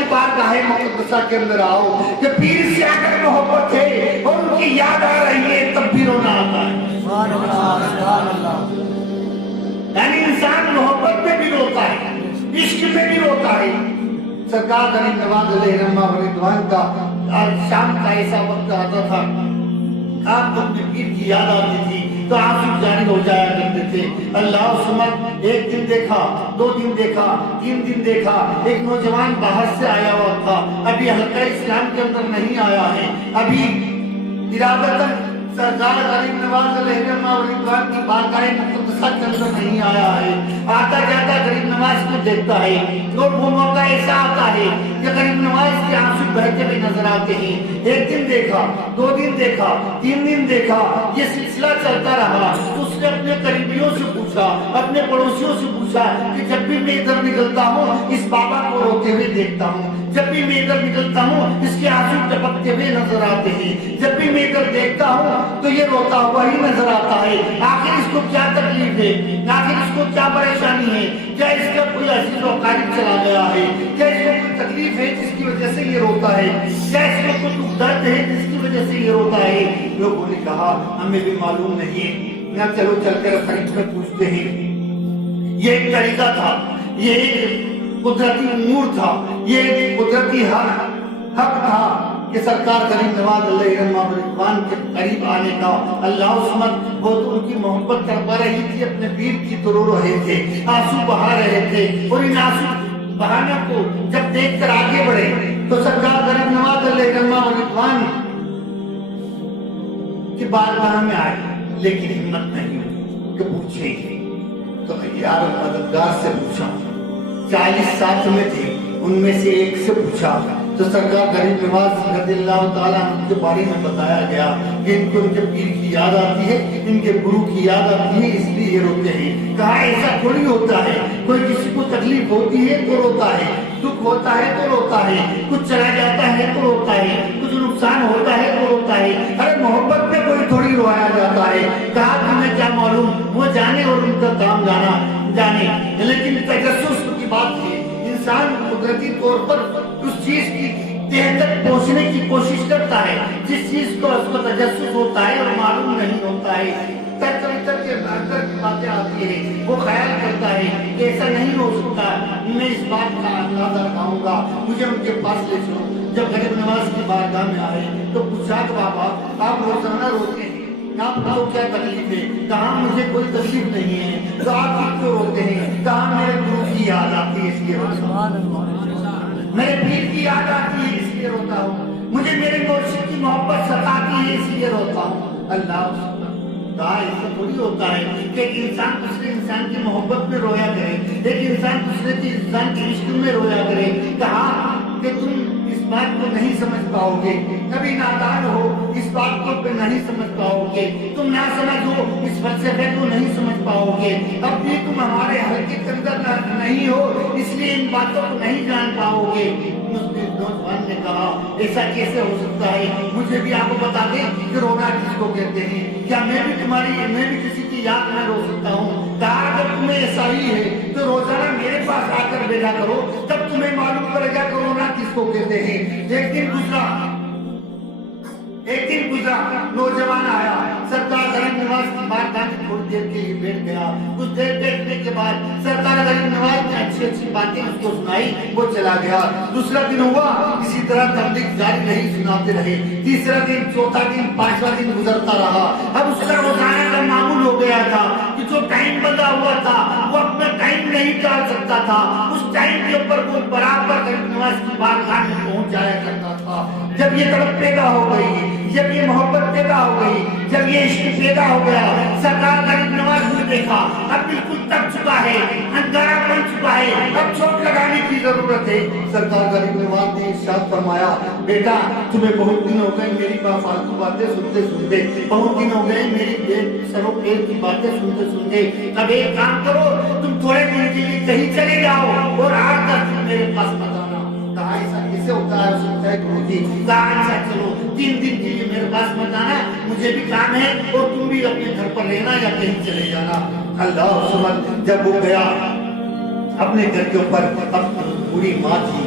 کی بارگاہ مقدسہ کے اندر آؤ کہ پیر سے اگر محبت ہے اور ان کی یاد آ رہی ہے تب بھی رونا آتا ہے. سبحان اللہ سبحان اللہ. یعنی انسان محبت میں بھی روتا ہے, عشق میں بھی روتا ہے. سرکار غریب نواز علیہ رحمہ و رضوان کا شام کا ایسا وقت آتا تھا, آپ کو اپنے پیر کی یاد آتی تھی تو آنسو جاری ہو جایا کرتے تھے. اللہ سمجھ, ایک دن دیکھا, 2 دن دیکھا, 3 دن دیکھا, ایک نوجوان باہر سے آیا ہوا تھا, ابھی حلقہ اسلام کے اندر نہیں آیا ہے, ابھی ارادتاً سرکار غریب نواز علیہ رحمہ و رضوان کی بارگاہ مقدسہ کے اندر نہیں آیا ہے. آتا جاتا غریب نواز کو دیکھتا ہے اور وہ موقع ایسا آتا ہے کہ غریب نواز کے آنسو بہتے ہوئے نظر آتے ہیں. ایک دن دیکھا, 2 دن دیکھا, 3 دن دیکھا, یہ سلسلہ چلتا رہا. اس نے اپنے قریبیوں سے پوچھا, اپنے پڑوسیوں سے پوچھا کہ جب بھی میں ادھر نکلتا ہوں اس بابا کو روتے ہوئے دیکھتا ہوں, جب بھی میں ادھر نکلتا ہوں اس کے آنسو ٹپکتے ہوئے نظر آتے ہیں, جب بھی میں ادھر دیکھتا ہوں تو یہ روتا ہوا ہی نظر آتا ہے. آخر اس کو کیا تکلیف ہے, آخر اس کو کیا پریشانی ہے, کیا اس کا کوئی عزیز و قریب چلا گیا ہے, کیا اس کو کوئی تکلیف ہے جس کی وجہ سے یہ روتا ہے, کیا اس کو کوئی دکھ درد ہے جس کی وجہ سے یہ روتا ہے. لوگوں نے کہا ہمیں بھی معلوم نہیں, نہ چلو چل کر قریب میں پوچھتے ہیں. یہ ایک طریقہ تھا, یہ ایک قدرتی امور تھا, یہ ایک قدرتی حق تھا کہ سرکار غریب نواز علیہ رحمہ و رضوان کے قریب آنے کا. اللہ عثمان وہ تو ان کی محبت کروا رہی تھی, اپنے پیر کی تو رو رہے تھے, آنسو بہا رہے تھے, اور ان آنسو بہانے کو جب دیکھ کر آگے بڑھے تو سرکار غریب نواز علیہ رحمہ و رضوان کی بارگاہ میں آئے, لیکن ہمت نہیں ہوئی کہ پوچھیں. تو یار مددگار سے پوچھا, 40 ساتھ میں تھے, ان میں سے ایک سے پوچھا تو سرکار غریب نواز رضی اللہ تعالیٰ عنہ کے بارے میں بتایا گیا کہ ان کو ان کے پیر کی یاد آتی ہے, ان کے گرو کی یاد آتی ہے, اس لیے یہ روتے ہیں. کہا ایسا تھوڑی ہوتا ہے, کوئی کسی کو تکلیف ہوتی ہے تو روتا ہے, دکھ ہوتا ہے تو روتا ہے, کچھ چلا جاتا ہے تو روتا ہے, کچھ نقصان ہوتا ہے تو روتا ہے. ارے محبت میں کوئی تھوڑی رویا جاتا ہے. کہا تمہیں کیا معلوم, وہ جانے اور ان کا کام جانے, لیکن تجسس کی بات ہے. انسان قدرتی طور پر اس چیز کی تہ تک پہنچنے کی کوشش کرتا ہے جس چیز کو اس کو تجسس ہوتا ہے اور معلوم نہیں ہوتا ہے. تر کے اندر کی باتیں آتی ہیں, وہ خیال کرتا ہے کہ ایسا نہیں ہو سکتا, میں اس بات کا اندازہ لگاؤں گا, مجھے ان کے پاس لے چلو. جب غریب نواز کی بارگاہ میں آئے تو پوچھا کہ بابا آپ روزانہ روتے ہیں, آپ کو کیا تکلیف ہے؟ کہاں مجھے کوئی تکلیف نہیں ہے. تو آپ کیوں روتے ہیں؟ کہاں میرے گرو کی یاد آتی ہے اس لیے روتا ہوں, میرے پیر کی یاد آتی ہے اس لیے روتا ہوں, مجھے میرے مرشد کی محبت ستاتی ہے اس لیے روتا ہوں. اللہ کہا ایسا تھوڑی ہوتا ہے کہ ایک انسان دوسرے انسان کی محبت میں رویا کرے, ایک انسان دوسرے کی انسان کے عشق میں رویا کرے. کہا کہ تم اس بات کو نہیں سمجھ پاؤ گے, کبھی نادان ہو اس بات کو نہیں سمجھ پاؤ گے, تم نہ سمجھ ہو اس فلسفے کو نہیں سمجھ پاؤ گے, اب بھی تم ہمارے حلقے کے اندر نہیں ہو اس لیے ان باتوں کو نہیں جان پاؤ گے. نوجوان نے کہا ایسا کیسے ہو سکتا ہے, مجھے بھی آپ کو بتا دیں کہ رونا کس کو کہتے ہیں, کیا میں بھی کسی کی یاد میں رو سکتا ہوں. کہا اگر تمہیں ایسا ہی ہے تو روزانہ میرے پاس آ کر بیٹھا کرو, تب تمہیں معلوم پڑے گا کہ رونا کس کو کہتے ہیں. ایک دن گزرا, نوجوان آیا, سرکار غریب نواز کی بارگاہ میں تھوڑی دیر کے لیے بیٹھ گیا. کچھ دیر بیٹھنے کے بعد سرکار غریب نواز نے اچھی باتیں اس کو سنائی, وہ چلا گیا. دوسرا دن ہوا, اسی طرح تبلیغ جاری رہی, سناتے رہے. تیسرا دن, چوتھا دن, 5واں دن گزرتا رہا. اب اس کا روزانہ کا معمول ہو گیا تھا کہ جو ٹائم بندہ ہوا تھا وہ اپنا ٹائم نہیں ٹال سکتا تھا, اس ٹائم کے اوپر وہ برابر غریب نواز کی بارگاہ میں پہنچ جایا کرتا تھا. جب یہ طلب پیدا ہو گئی, جب یہ محبت پیدا ہو گئی, جب یہ عشق پیدا ہو گیا, سرکار غریب نواز نے دیکھا اب بالکل تب چکا ہے, انگارہ بن چکا ہے, اب چوٹ لگانے کی ضرورت ہے. سرکار غریب نواز نے ارشاد فرمایا بیٹا تمہیں بہت دن ہو گئے میری فالتو باتیں سنتے سنتے, بہت دن ہو گئے میری سرو پیر کی باتیں سنتے سنتے, اب ایک کام کرو, تم تھوڑے دن کے لیے کہیں چلے جاؤ اور آ کر میرے پاس بتانا. کہا ایسا کیسے ہوتا ہے؟ سنتا ہے گرو جی. کہا اچھا چلو 3 دن کے لیے میرے پاس مت آنا, مجھے بھی کام ہے اور تم بھی اپنے گھر پر رہنا یا کہیں چلے جانا. اللہ سمجھ جب وہ گیا اپنے گھر کے اوپر, اب بوڑھی ماں تھی,